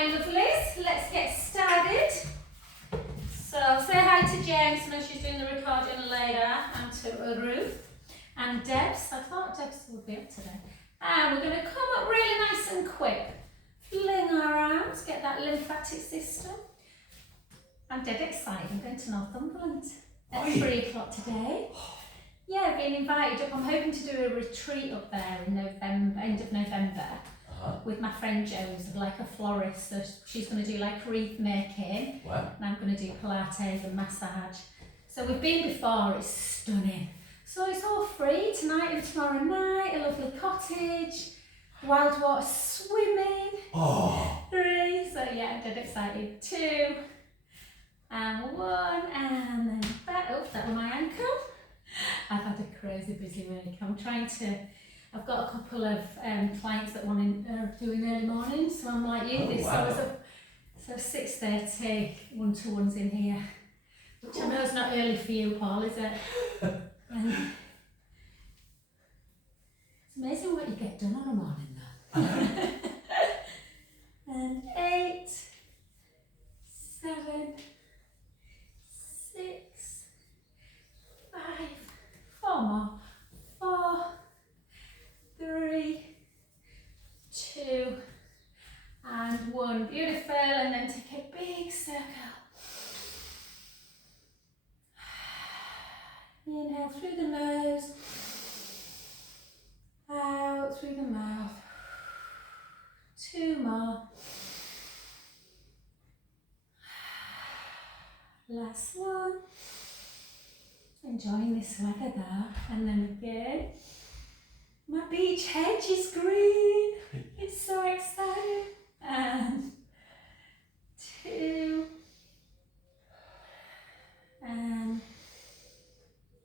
my lovelies, let's get started. So say hi to James, I know she's doing the recording later, and to Ruth and Debs. I thought Debs would be up today. And we're going to come up really nice and quick. Fling our arms, get that lymphatic system. I'm dead excited, I'm going to Northumberland at 3 o'clock today. Yeah, being invited up. I'm hoping to do a retreat up there in November, end of November, with my friend Jo, who's like a florist. So she's going to do like wreath making, and I'm going to do Pilates and massage. So we've been before, it's stunning. So it's all free tonight and tomorrow night, a lovely cottage, wild water swimming. 3, so yeah, I'm dead excited. 2, and 1, and then back. Oh, that was my ankle. I've had a crazy busy week. I've got a couple of clients that want to doing early mornings, so I'm like you. So 6:30 one-to-ones in here, which I know is not early for you, Paul, is it? And it's amazing what you get done on a morning though. And 8, 7, 6, 5, 4 more. 4, 3, 2, and 1. Beautiful. And then take a big circle. Inhale through the nose, out through the mouth. 2 more. Last one. Enjoying this weather though. And then again. My beach hedge is green. It's so exciting. And 2. And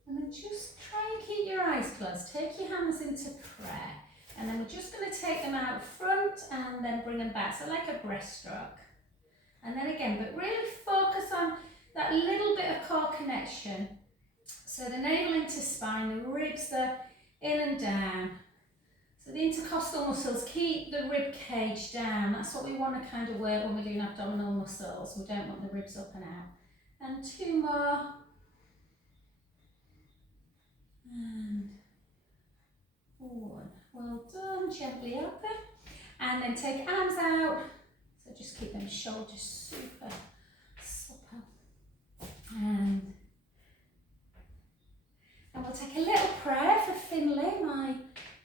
then just try and keep your eyes closed. Take your hands into prayer. And then we're just going to take them out front and then bring them back. So like a breaststroke. And then again, but really focus on that little bit of core connection. So the navel into spine, the ribs are in and down. So the intercostal muscles keep the rib cage down. That's what we want to kind of work when we're doing abdominal muscles. We don't want the ribs up and out. And 2 more. And 1. Well done. Gently open. And then take arms out. So just keep them shoulders super supple. And we'll take a little prayer for Finley, my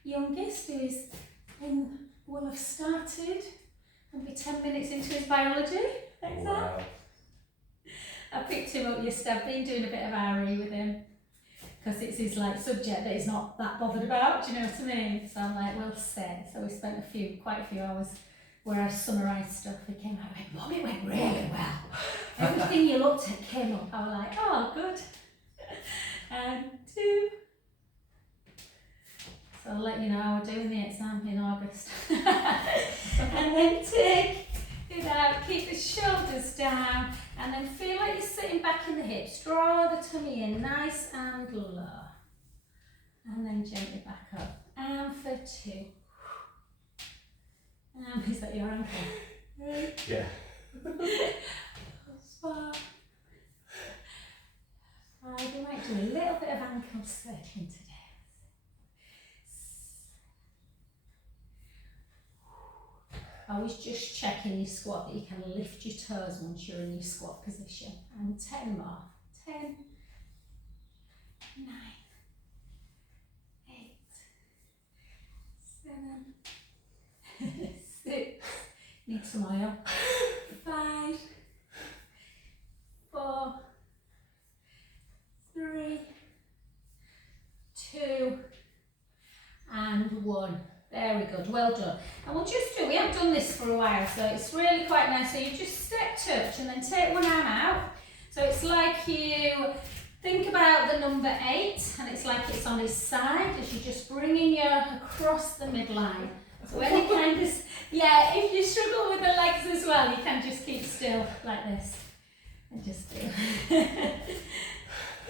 youngest, will have started and be 10 minutes into his biology exam. Wow. I picked him up yesterday. I've been doing a bit of RE with him because it's his like subject that he's not that bothered about, do you know what I mean? So I'm like, we'll sit. So we spent quite a few hours where I summarised stuff. He came out and went, Mum, it went really well. Everything you looked at came up. I was like, oh, good. And 2. So I'll let you know how we're doing the exam in August. And then take it out, keep the shoulders down, and then feel like you're sitting back in the hips. Draw the tummy in nice and low. And then gently back up. And for 2. Is that your ankle? 3. Yeah. 4. 5. We might do a little bit of ankle stretching today. Always just checking your squat that you can lift your toes once you're in your squat position. And 10 more. 10, 9, 8, 7, 6. Need some oil. 5, 4, 3, 2, and 1. Very good, well done. And we'll just we haven't done this for a while, so it's really quite nice. So you just step touch and then take one arm out. So it's like you think about the number 8 and it's like it's on his side as you're just bringing you across the midline. So any kind of, if you struggle with the legs as well, you can just keep still like this and just do.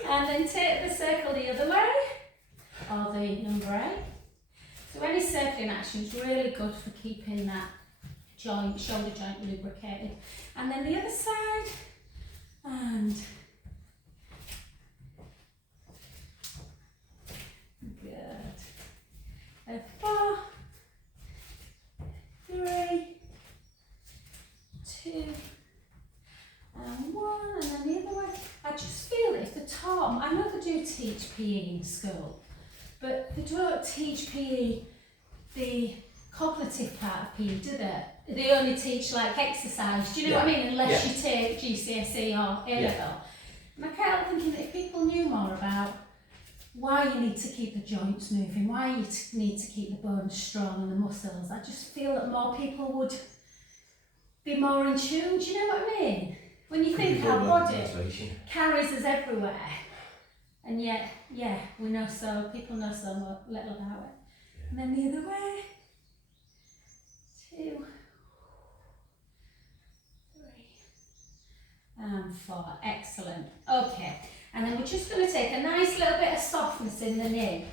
And then take the circle the other way, or the number 8. So any circling action is really good for keeping that joint, shoulder joint lubricated. And then the other side, and good. 4, 3, 2, and 1, and then the other way. I just feel that if the top, I know they do teach PE in school, but they don't teach PE, the cognitive part of PE, do they? They only teach like exercise, do you know what I mean? Unless you take GCSE or A-level. And I can't help thinking that if people knew more about why you need to keep the joints moving, why you need to keep the bones strong and the muscles, I just feel that more people would be more in tune, do you know what I mean? When you think our body carries us everywhere, and yet, we know people know so little about it. And then the other way, 2, 3, and 4, excellent. Okay, and then we're just going to take a nice little bit of softness in the knee.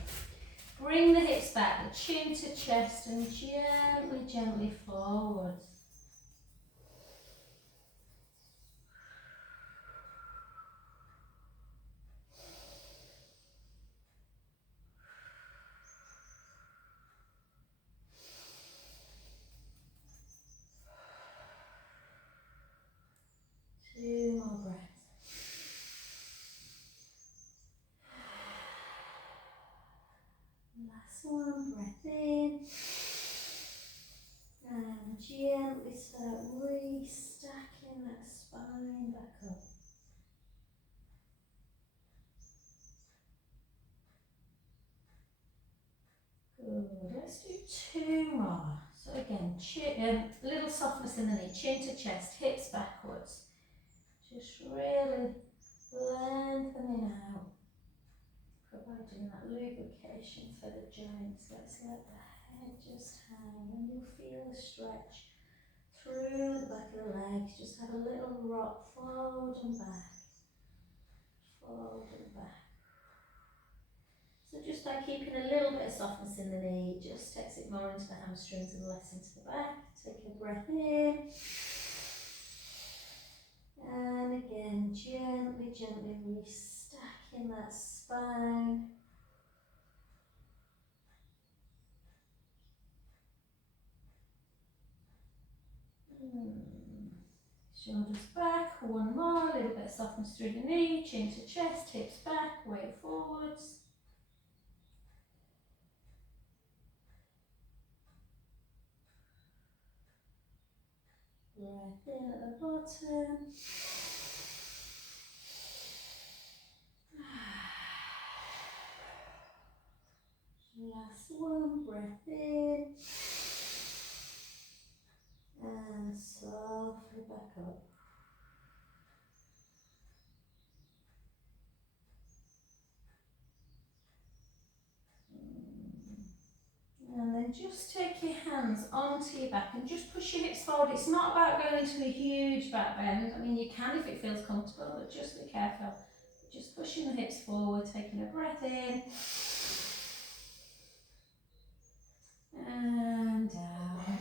Bring the hips back, the chin to chest, and gently forwards. Two more breaths. Last one, breath in. And gently start restacking that spine back up. Good. Let's do 2 more. So again, little softness in the knee, chin to chest, hips backwards. Just really lengthening out, providing that lubrication for the joints. Let's let the head just hang, and you'll feel the stretch through the back of the legs. Just have a little rock forward and back, forward and back. So just by keeping a little bit of softness in the knee, it just takes it more into the hamstrings and less into the back. Take a breath in. And again, gently restacking that spine. Shoulders back, 1 more, a little bit of softness through the knee, chin to chest, hips back, weight forwards. Breath in at the bottom. Last one, breath in. And softly back up. And then just take your hands onto your back and just push your hips forward. It's not about going into a huge back bend. I mean, you can if it feels comfortable, but just be careful. Just pushing the hips forward, taking a breath in. And down.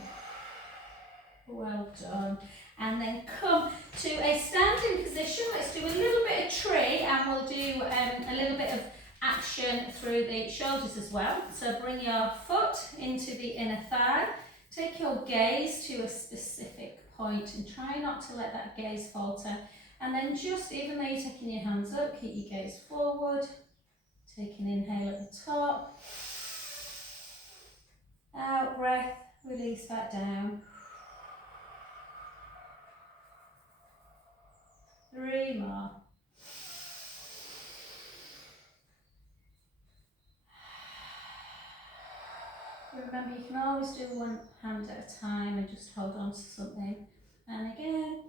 Well done. And then come to a standing position. Let's do a little bit of tree, and we'll do a little bit of action through the shoulders as well. So bring your foot into the inner thigh. Take your gaze to a specific point and try not to let that gaze falter. And then just, even though you're taking your hands up, keep your gaze forward. Take an inhale at the top. Out breath, release back down. 3 more. Remember, you can always do 1 hand at a time and just hold on to something. And again.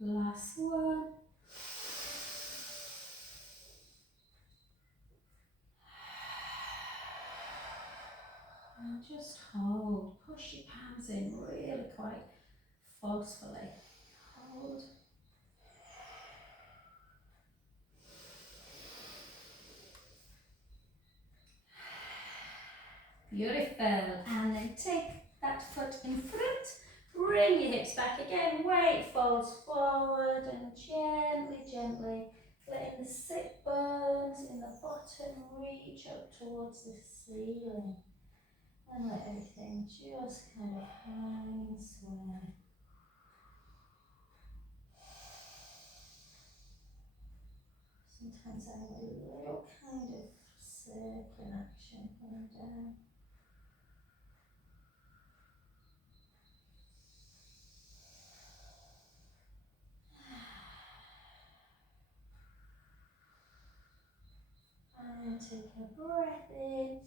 Last one. And just hold. Push your palms in really quite forcefully. Hold. Beautiful. And then take that foot in front. Bring your hips back again. Weight folds forward and gently, gently letting the sit bones in the bottom reach up towards the ceiling. And let everything just kind of hang and sway. Sometimes I have a little kind of circling action going down. And take a breath in.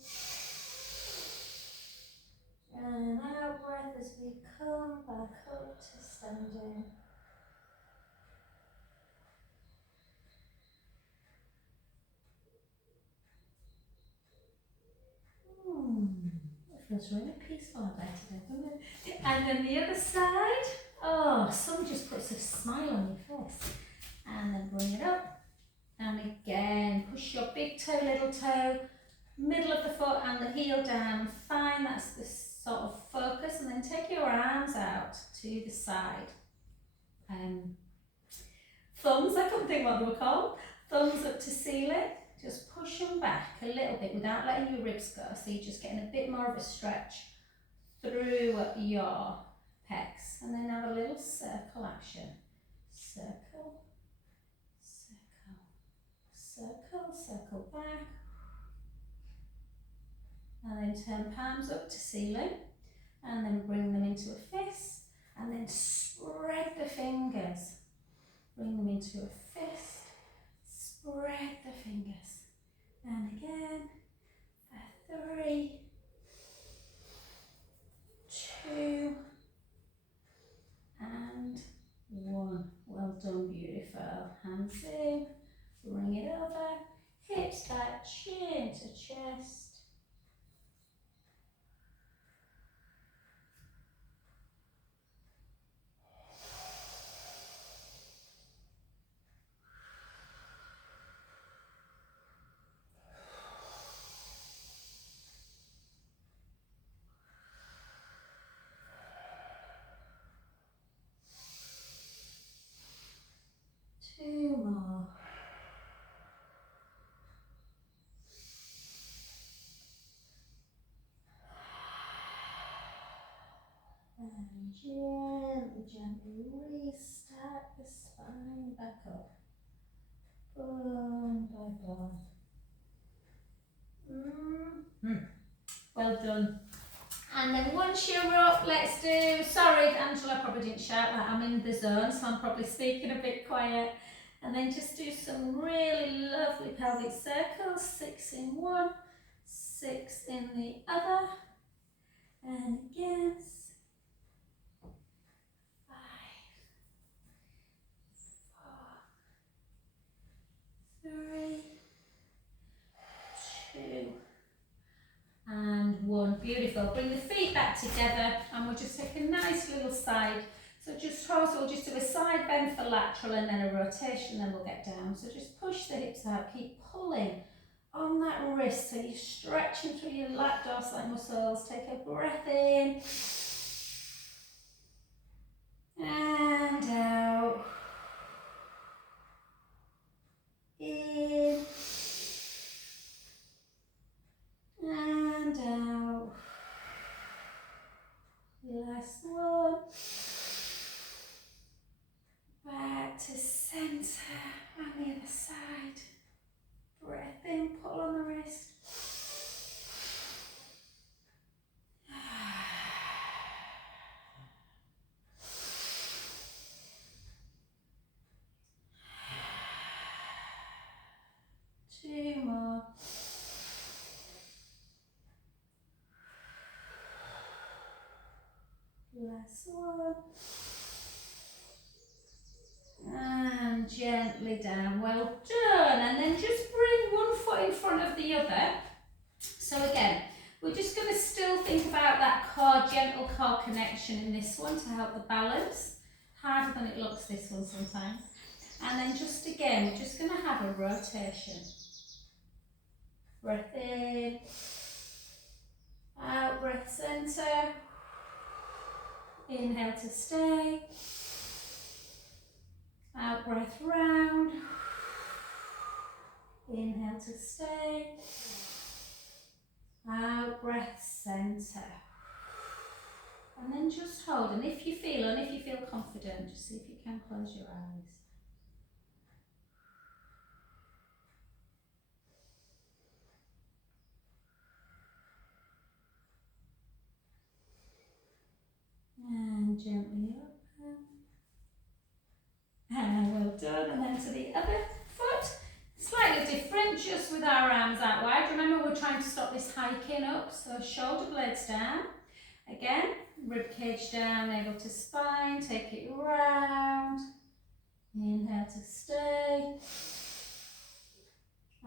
And out breath as we come back up to standing. It feels really peaceful out there today, doesn't it? And then the other side. Oh, sun just puts a smile on your face. And then bring it up. And again, push your big toe, little toe, middle of the foot and the heel down. Fine, that's the sort of focus. And then take your arms out to the side. Thumbs, I couldn't think what they were called. Thumbs up to ceiling. Just push them back a little bit without letting your ribs go. So you're just getting a bit more of a stretch through your pecs. And then have a little circle action. Circle, circle, circle, circle back. And then turn palms up to ceiling. And then bring them into a fist. And then spread the fingers. Bring them into a fist. Spread the fingers. And again, for 3, 2, and 1. Well done, beautiful. Hands in, bring it over, hips back, chin to chest. Two more. And gently restart the spine back up. Bone by bone. Well done. And then once you're up, let's do, sorry Angela, I probably didn't shout that, I'm in the zone, so I'm probably speaking a bit quiet. And then just do some really lovely pelvic circles, 6 in one, 6 in the other. And again, 5, 4, 3, 2, and 1. Beautiful. Bring the feet back together and we'll just take a nice little side. So just try, so we'll just do a side bend for lateral and then a rotation, then we'll get down. So just push the hips out, keep pulling on that wrist so you're stretching through your lat dorsal muscles. Take a breath in and out. In and out. Last one. Back to centre and the other side. Breath in, pull on the wrist. Two more. Last one. And gently down. Well done. And then just bring one foot in front of the other. So again, we're just going to still think about that core, gentle core connection in this one to help the balance. Harder than it looks, this one sometimes. And then just again, we're just going to have a rotation. Breath in Inhale to stay. Out breath round. Inhale to stay. Out breath centre. And then just hold. And if you feel confident, just see if you can close your eyes. And gently open. And well done. And then to the other foot. Slightly different, just with our arms out wide. Remember, we're trying to stop this hiking up, so shoulder blades down. Again, rib cage down, navel to spine, take it round. Inhale to stay.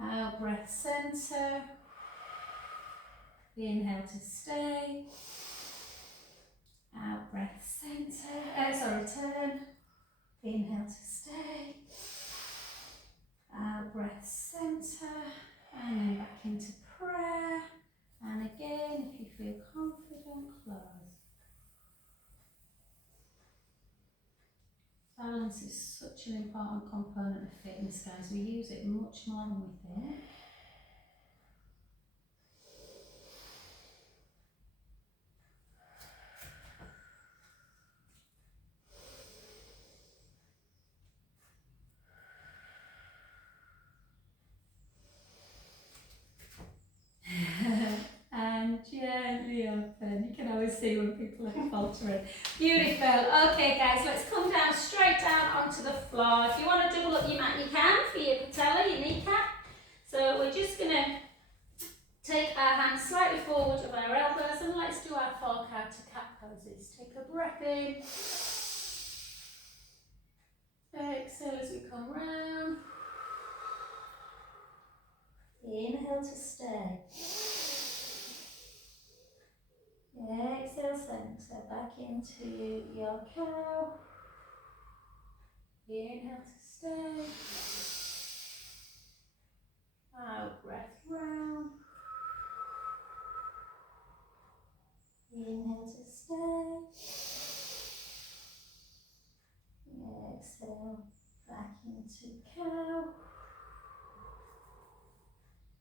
Out breath centre. Inhale to stay. Out breath centre. Turn. Inhale to stay. Out breath centre. And then back into prayer. And again, if you feel confident, close. Balance is such an important component of fitness, guys. We use it much more than we think. And gently open. You can always see when people are faltering. Beautiful. Okay, guys, let's come down straight down onto the floor. If you want to double up your mat, you can for your patella, your kneecap. So we're just going to take our hands slightly forward of our elbows and let's do our fork out to cat poses. Take a breath in. Exhale as we come round. Inhale to stay. Exhale, centre, back into your cow. Inhale to stay. Out, breath round. Inhale to stay. Exhale, back into cow.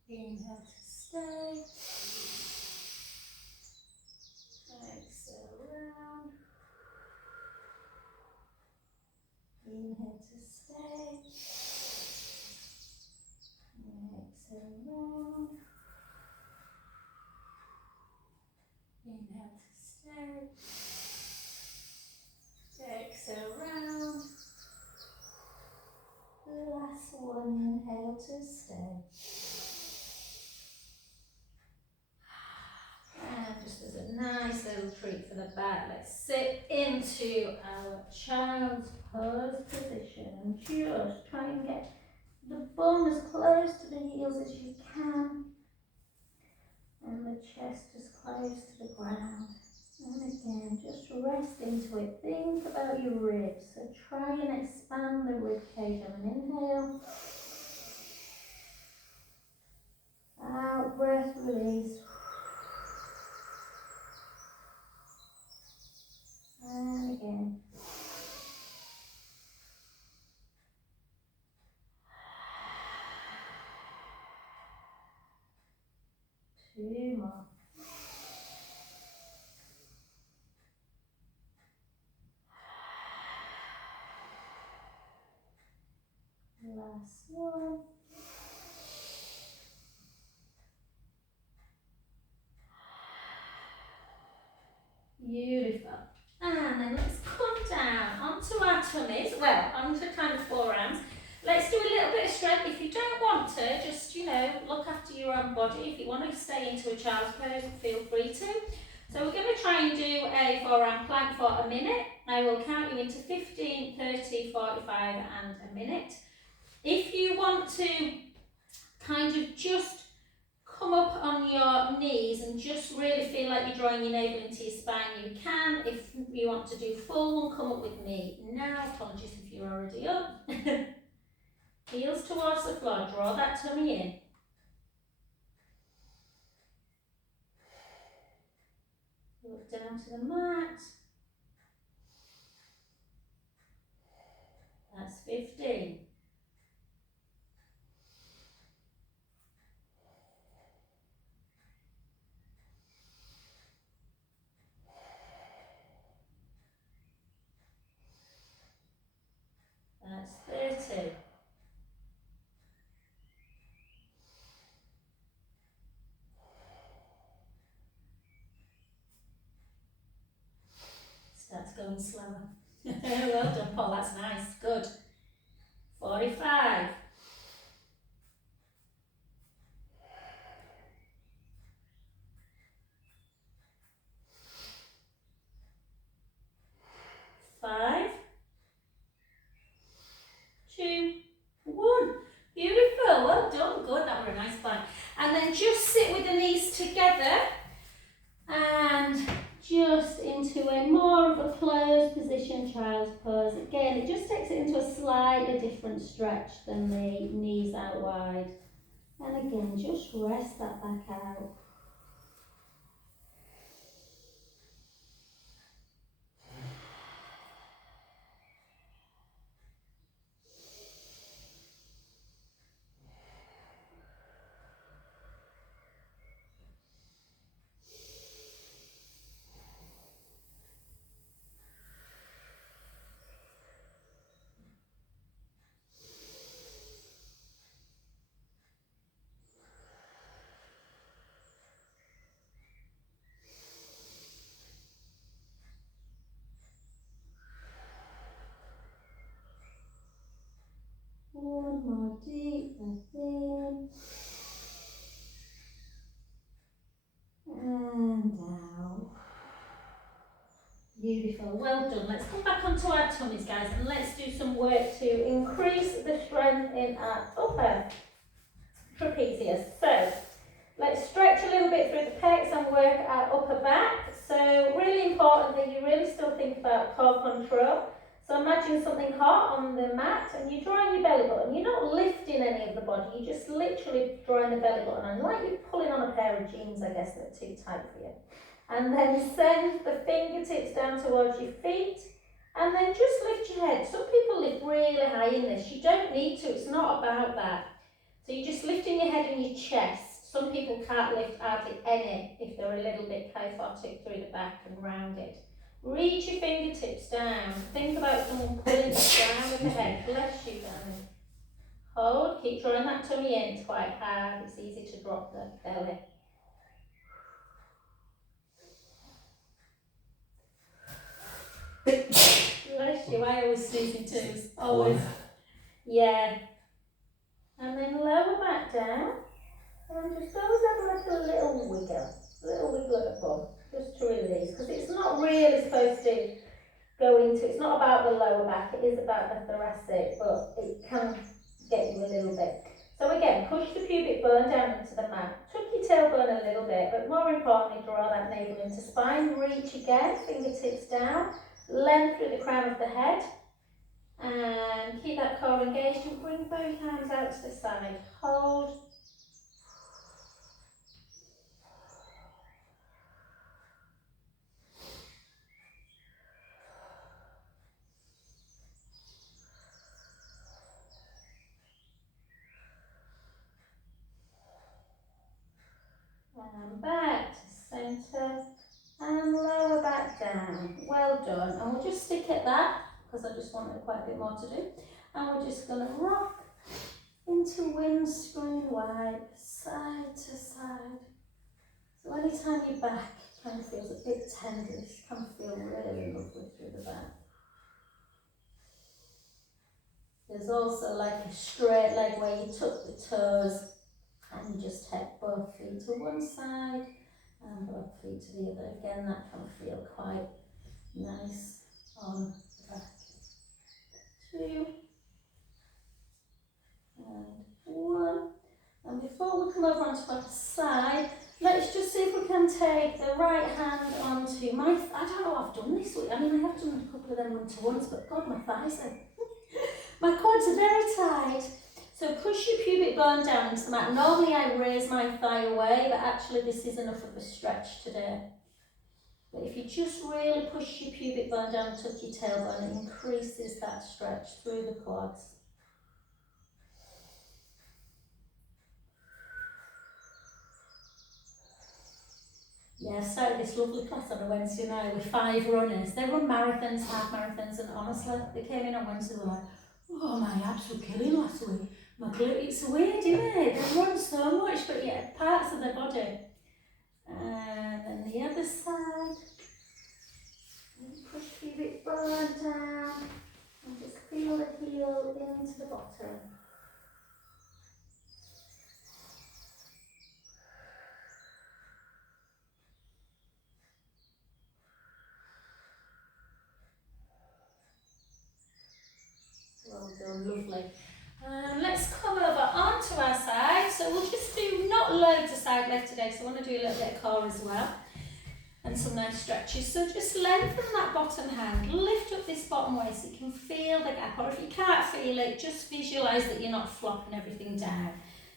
Inhale to stay. Exhale round. Inhale to stay. Exhale round. Inhale to stay. Exhale round. Last one, inhale to stay. And just as a nice little treat for the back, let's sit into our child's pose position and just try and get the bum as close to the heels as you can and the chest as close to the ground. And again, just rest into it. Think about your ribs. So try and expand the rib cage on an inhale. Out, breath, release. And again. Two more. Last one. Beautiful. And then let's come down onto our tummies, well, onto kind of forearms. Let's do a little bit of strength. If you don't want to, just, look after your own body. If you want to stay into a child's pose, feel free to. So we're going to try and do a forearm plank for a minute. I will count you into 15, 30, 45 and a minute. If you want to kind of just come up on your knees and just really feel like you're drawing your navel into your spine, you can. If you want to do full one, come up with me now. Apologies if you're already up. Heels towards the floor, draw that tummy in. Look down to the mat. 15. That's 30. Starts going slower. Well done, Paul, that's nice, good. 45. 5, 2, 1. Beautiful, well done, good, that was a nice plank. And then just sit with the knees together and just into a more of a closed position, child's pose. Again, it just takes it into a slightly different stretch than the knees out wide. And again, just rest that back out. One more deep breath in and out. Beautiful, well done. Let's come back onto our tummies, guys, and let's do some work to increase the strength in our upper trapezius. So let's stretch a little bit through the pecs and work our upper back. So really important that you really still think about core control. So imagine something hot on the mat and you're drawing your belly button. You're not lifting any of the body, you're just literally drawing the belly button on, like you're pulling on a pair of jeans, I guess, that are too tight for you. And then send the fingertips down towards your feet and then just lift your head. Some people lift really high in this. You don't need to, it's not about that. So you're just lifting your head and your chest. Some people can't lift hardly any if they're a little bit kyphotic through the back and rounded. Reach your fingertips down. Think about someone pulling down with the head. Bless you, darling. Hold. Keep drawing that tummy in. It's quite hard. It's easy to drop the belly. Bless you. I always sneeze in twos. Always. Yeah. And then lower back down. And just goes up like a little wiggle at the bum, just to release, because it's not really supposed to go into, it's not about the lower back, it is about the thoracic, but it can get you a little bit. So again, push the pubic bone down into the mat, tuck your tailbone a little bit, but more importantly, draw that navel into spine, reach again, fingertips down, length through the crown of the head, and keep that core engaged, and bring both hands out to the side, hold. And back to centre and lower back down. Well done. And we'll just stick at that because I just wanted quite a bit more to do. And we're just going to rock into windscreen wipe, side to side. So anytime your back kind of feels a bit tender, you can feel really lovely through the back. There's also like a straight leg where you tuck the toes and you just take both feet to one side and both feet to the other. Again, that can feel quite nice on the back. 2 and 1. And before we come over onto our side, let's just see if we can take the right hand onto my, I don't know what I've done this week. I mean, I have done a couple of them one-to-ones, but God, my thighs are, my quads are very tight. So push your pubic bone down into the mat. Normally I raise my thigh away, but actually this is enough of a stretch today. But if you just really push your pubic bone down and tuck your tailbone, it increases that stretch through the quads. Yeah, I started this lovely class on a Wednesday night with 5 runners. They run marathons, half marathons, and honestly, they came in on Wednesday and were like, oh, my abs were killing last week. My glute, it's weird, isn't it? They run so much, but yeah, parts of their body. And then the other side. And push pubic bone down. And just feel the heel into the bottom. Well done, lovely. Let's come over onto our side. So we'll just do not loads of side lift today, so I want to do a little bit of core as well. And some nice stretches. So just lengthen that bottom hand, lift up this bottom waist so you can feel the gap, or if you can't feel it, just visualise that you're not flopping everything down.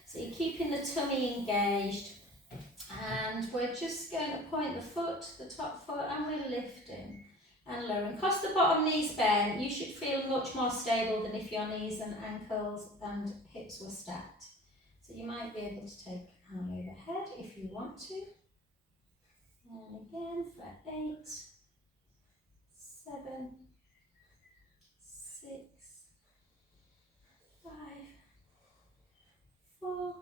So you're keeping the tummy engaged, and we're just going to point the foot, the top foot, and we're lifting and lowering. Because the bottom knee's bent, you should feel much more stable than if your knees and ankles and hips were stacked. So you might be able to take arm overhead if you want to. And again for 8, 7, 6, 5, 4,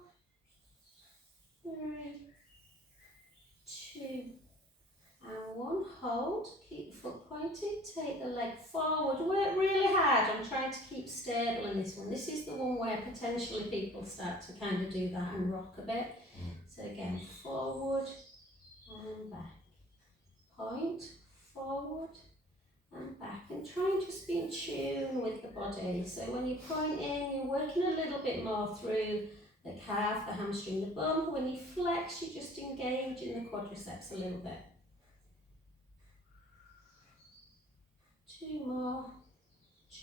3, 2, and 1. Hold, keep the foot pointed, take the leg forward, work really hard on trying to keep stable in this one. This is the one where potentially people start to kind of do that and rock a bit. So again, forward and back. Point, forward and back, and try and just be in tune with the body. So when you point in, you're working a little bit more through the calf, the hamstring, the bum. When you flex, you just engage in the quadriceps a little bit. 2 more,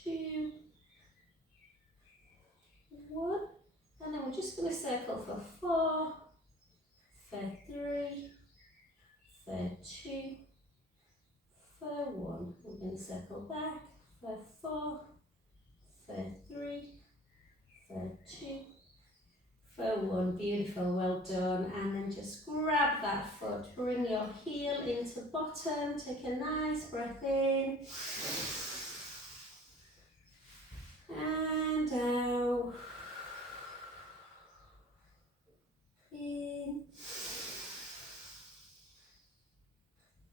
2, 1, and then we're just going to circle for 4, for 3, for 2, for 1. We're going to circle back for 4, for 3, for 2, for 1. Beautiful, well done. And then just grab that foot, bring your heel into bottom, take a nice breath in and out, in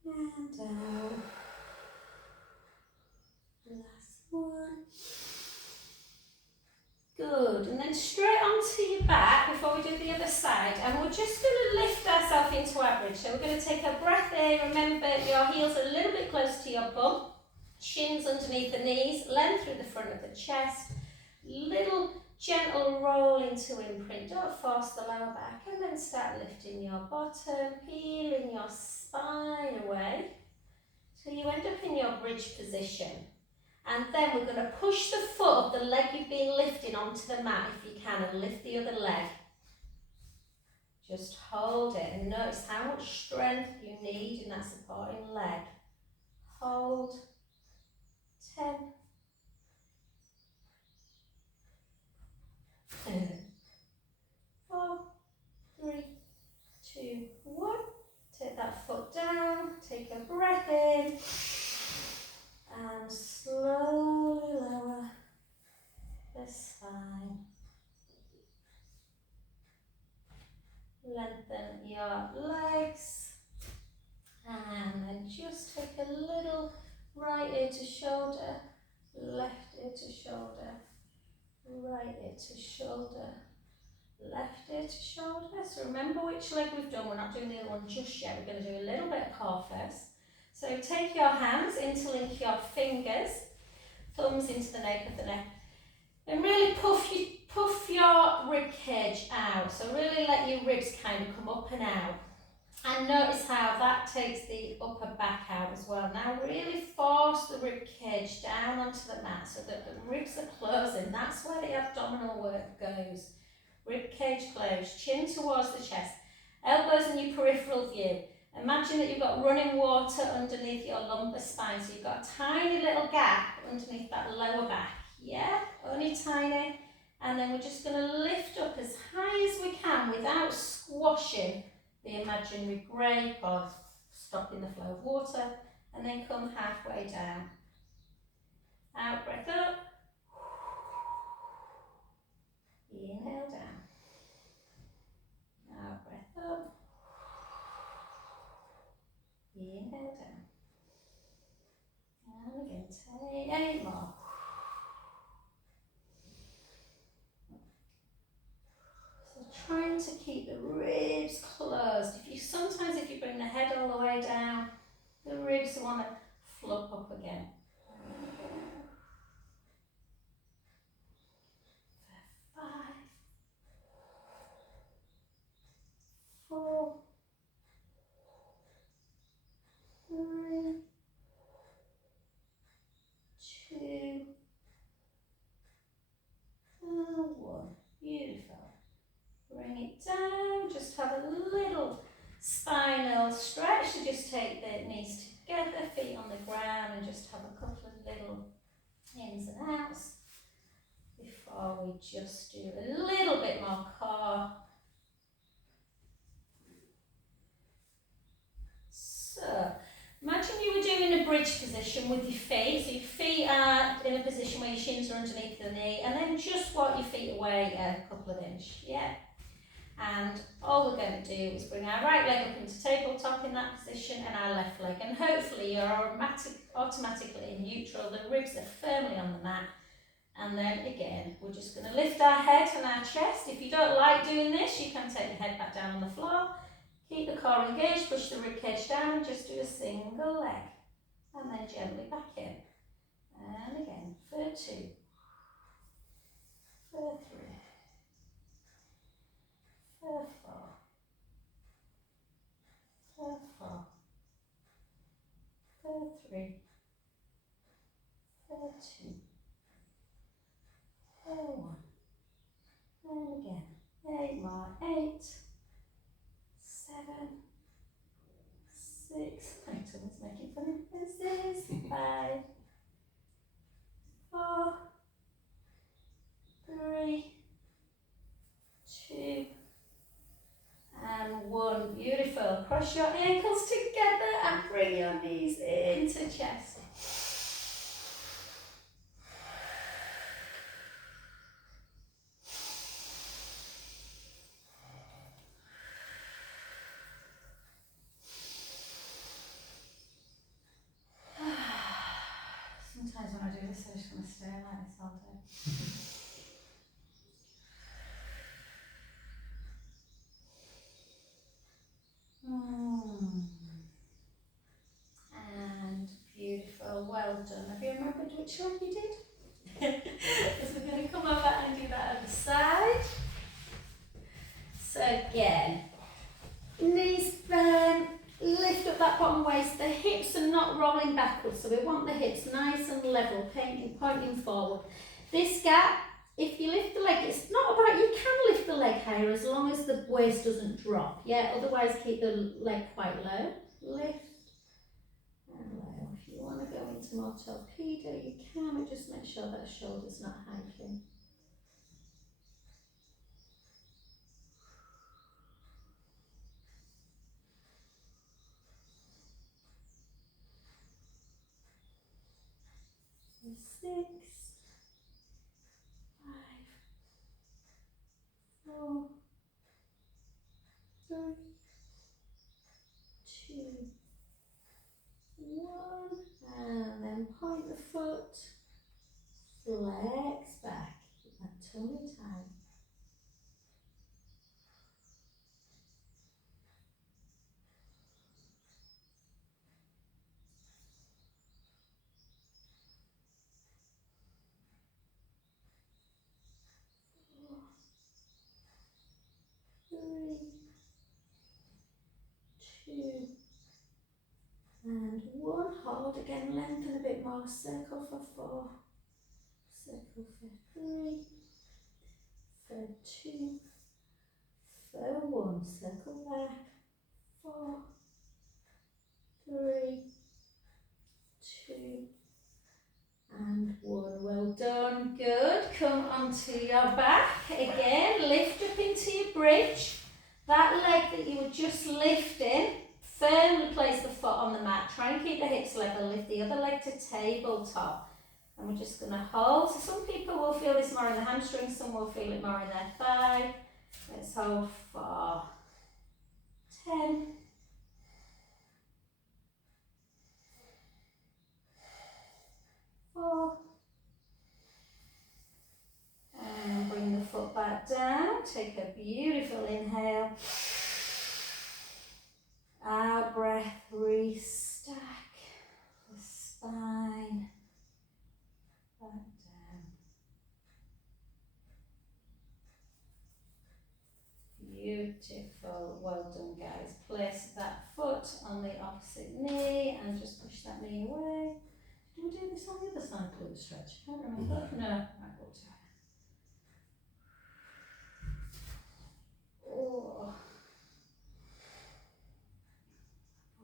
and out. Last one. Good, and then straight onto your back before we do the other side, and we're just going to lift ourselves into our bridge. So we're going to take a breath in. Remember, your heels are a little bit close to your bum, shins underneath the knees, length through the front of the chest, little gentle roll into imprint. Don't force the lower back, and then start lifting your bottom, peeling your spine away so you end up in your bridge position. And then we're going to push the foot of the leg you've been lifting onto the mat if you can, and lift the other leg. Just hold it and notice how much strength you need in that supporting leg. Hold. 10. 4, 3, 2, 1. Take that foot down, take a breath in, and slowly lower the spine. Lengthen your legs, and then just take a little right ear to shoulder, left ear to shoulder, right ear to shoulder, left ear to shoulder. So remember which leg we've done. We're not doing the other one just yet. We're going to do a little bit of core first. So take your hands, interlink your fingers, thumbs into the nape of the neck, and really puff your rib cage out. So really let your ribs kind of come up and out. And notice how that takes the upper back out as well. Now really force the rib cage down onto the mat so that the ribs are closing. That's where the abdominal work goes. Rib cage closed, chin towards the chest, elbows in your peripheral view. Imagine that you've got running water underneath your lumbar spine, so you've got a tiny little gap underneath that lower back, yeah? Only tiny. And then we're just going to lift up as high as we can without squashing the imaginary grape or stopping the flow of water, and then come halfway down. Out, breath up. Inhale down. Out, breath up. Inhale down. And again, take 8 more. So trying to keep the ribs closed. Sometimes if you bring the head all the way down, the ribs want to flop up again. 5, 4, 3, 2, and 1. Beautiful. Bring it down. Just have a little spinal stretch. So just take the knees together, feet on the ground, and just have a couple of little ins and outs before we just do a little bit more core. So, imagine you were doing a bridge position with your feet. So your feet are in a position where your shins are underneath the knee, and then just walk your feet away a couple of inches. Yeah. And all we're going to do is bring our right leg up into tabletop in that position and our left leg. And hopefully you're automatically in neutral. The ribs are firmly on the mat. And then again, we're just going to lift our head and our chest. If you don't like doing this, you can take your head back down on the floor. Keep the core engaged, push the rib cage down, just do a single leg. And then gently back in. And again, for 2, for 3, for 4, for 4, for 3, for 2, for 1. And again, 8 more, 8, 7, 6, my tongue's making funny faces, 5, 4, 3, 2, and 1. Beautiful. Cross your ankles together and bring your knees into chest. Sometimes when I do this, I just want to stay like this all day. And beautiful, well done. Have you remembered which leg you did? Because we're going to come over and do that other side. So again, knees bent, lift up that bottom waist. The hips are not rolling backwards, so we want the hips nice and level, pointing forward. This gap, if you lift the leg, it's not about, you can lift the leg higher as long as the waist doesn't drop. Yeah, otherwise keep the leg quite low. Lift and low. If you want to go into more torpedo, you can, but just make sure that shoulder's not hiking. So 6, 5, 4, 3, 2, 1, and then point the foot, flex back, keep that tummy tight. Three, 2, and 1. Hold again, lengthen a bit more. Circle for 4, circle for 3, for 2, for 1. Circle back, 4, 3, 2, and 1. Well done, good. Come onto your back again, lift up into your bridge. That leg that you were just lifting, firmly place the foot on the mat. Try and keep the hips level, lift the other leg to tabletop. And we're just going to hold. So some people will feel this more in the hamstrings, some will feel it more in their thigh. Let's hold for 10. 4. And bring the foot back down. Take a beautiful inhale. Out breath, restack the spine back down. Beautiful, well done guys. Place that foot on the opposite knee and just push that knee away. Do we do this on the other side glute stretch? I can't remember. No, right, we'll do it. Oh.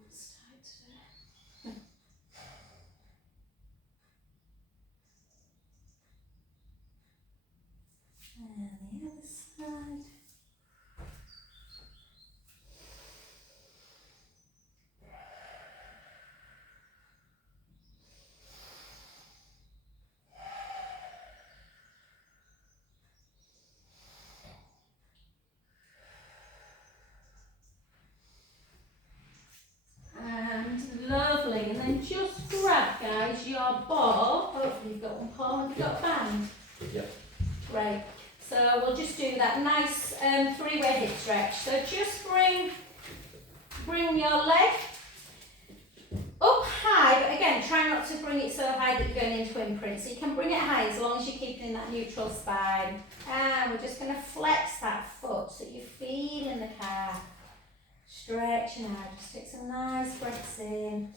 It's tight today. And the other side. And lovely. And then just grab, guys, your ball. Hopefully you've got one palm. Have you got a band? Yep. Great. So we'll just do that nice three-way hip stretch. So just bring your leg up high, but again, try not to bring it so high that you're going into imprint. So you can bring it high as long as you're keeping in that neutral spine. And we're just going to flex that foot so you're feeling the calf. Stretching out. Just take some nice breaths in.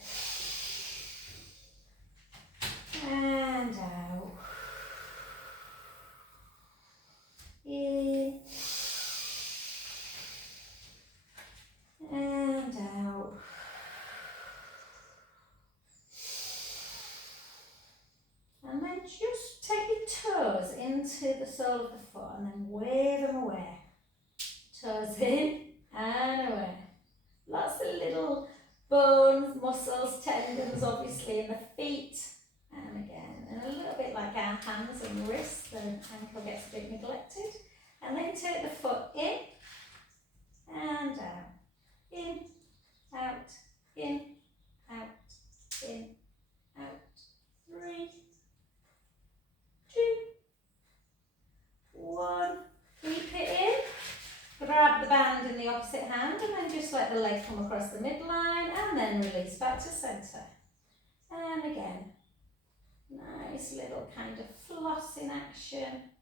And out. In. And out. And then just take your toes into the sole of the foot and then wave them away. Toes in and away. Lots of little bones, muscles, tendons obviously in the feet. And again, and a little bit like our hands and wrists, the ankle gets a bit neglected. And then take the foot in and out. In, out, in, out, in, out. 3, 2, 1. Keep it in. Grab the band in the opposite hand and then just let the leg come across the midline and then release back to centre. And again, nice little kind of flossing action.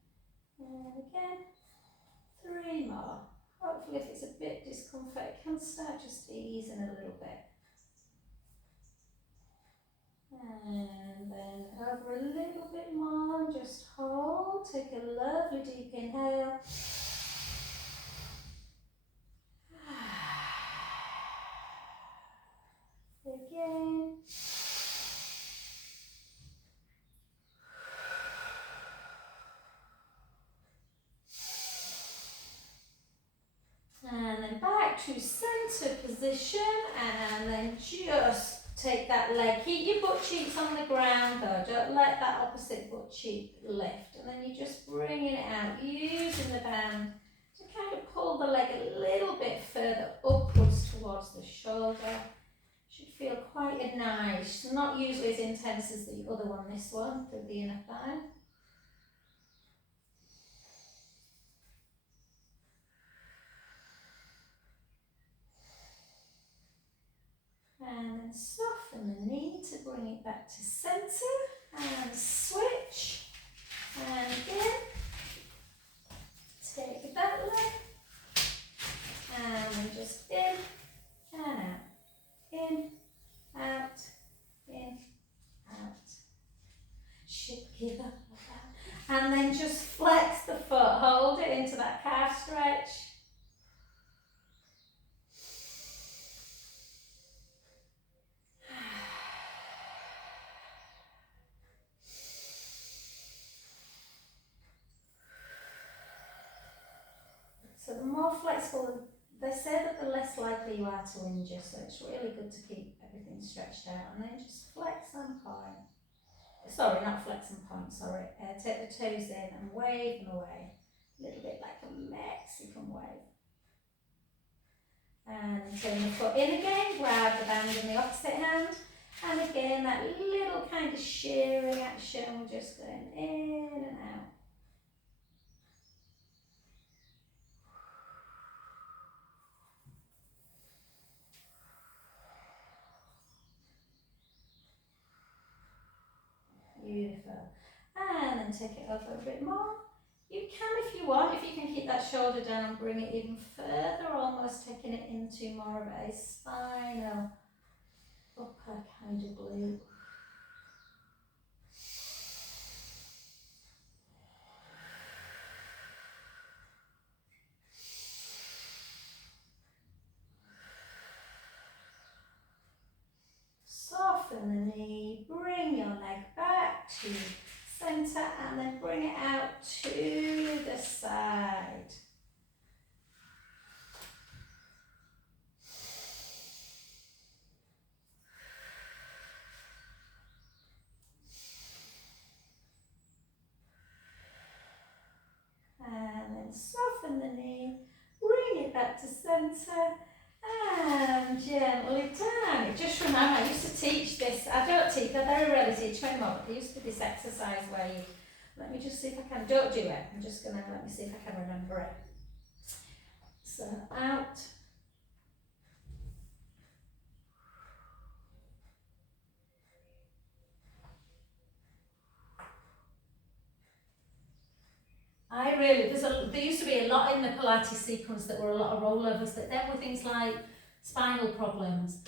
And again, 3 more. Hopefully if it's a bit discomfort, it can start just easing a little bit. And then over a little bit more, just hold, take a lovely deep inhale. Again. And then back to centre position and then just take that leg. Keep your butt cheeks on the ground though, don't let that opposite butt cheek lift. And then you're just bringing it out, using the band to kind of pull the leg a little bit further upwards towards the shoulder. Should feel quite a nice, not usually as intense as the other one, this one, the inner thigh. And then soften the knee to bring it back to centre and switch. And again, take that leg and then just in and out. In, out, in, out. Should give up like that. And then just flex the foot, hold it into that calf stretch. flexible, they say that the less likely you are to injure, so it's really good to keep everything stretched out, and then just flex and point. Sorry, not flex and point, sorry. Take the toes in and wave them away. A little bit like a Mexican wave. And turn the foot in again, grab the band in the opposite hand. And again, that little kind of shearing action, just going in and out. Beautiful. And then take it over a bit more. You can, if you want, if you can keep that shoulder down, bring it even further, almost taking it into more of a spinal upper kind of glute. Soften the knee, bring your leg back to centre and then bring it out to the side. And then soften the knee, bring it back to centre and gently down. It just reminds me, I used to teach this, I very rarely teach anymore, but there used to be this exercise where you, let me just see if I can, don't do it, I'm just going to, let me see if I can remember it. So out. There used to be a lot in the Pilates sequence that were a lot of rollovers, but then were things like spinal problems.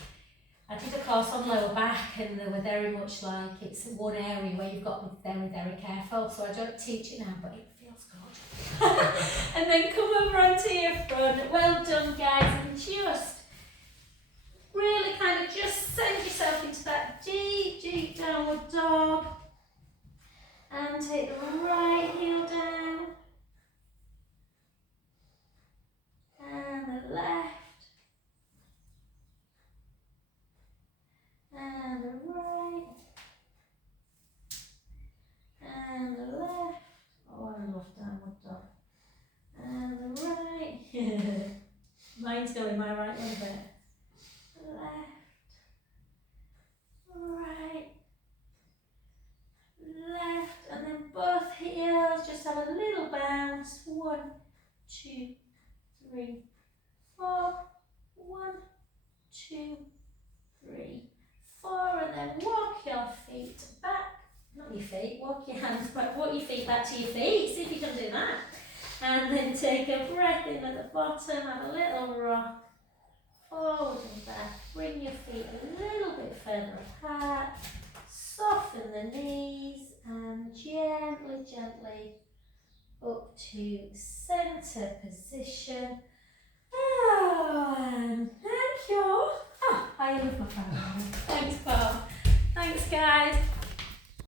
I did a course on lower back and they were very much like, it's one area where you've got to be very, very careful, so I don't teach it now, but it feels good. And then come over onto your front. Well done, guys, and just really kind of just send yourself into that deep, deep downward dog. And take the right heel down. And the left. And the right. And the left. Oh, I love downward dog. And the right. Mine's going my right one a bit. Left. Right. Left. And then both heels. Just have a little bounce. 1, 2, 3, 4. 1, 2, 3, 4, and then walk your feet back. Not your feet, walk your hands back. Walk your feet back to your feet. See if you can do that. And then take a breath in at the bottom. Have a little rock. Forward and back. Bring your feet a little bit further apart. Soften the knees and gently, gently up to centre position. Oh, and thank you. Oh, I love my family. Thanks, Paul. Thanks, guys.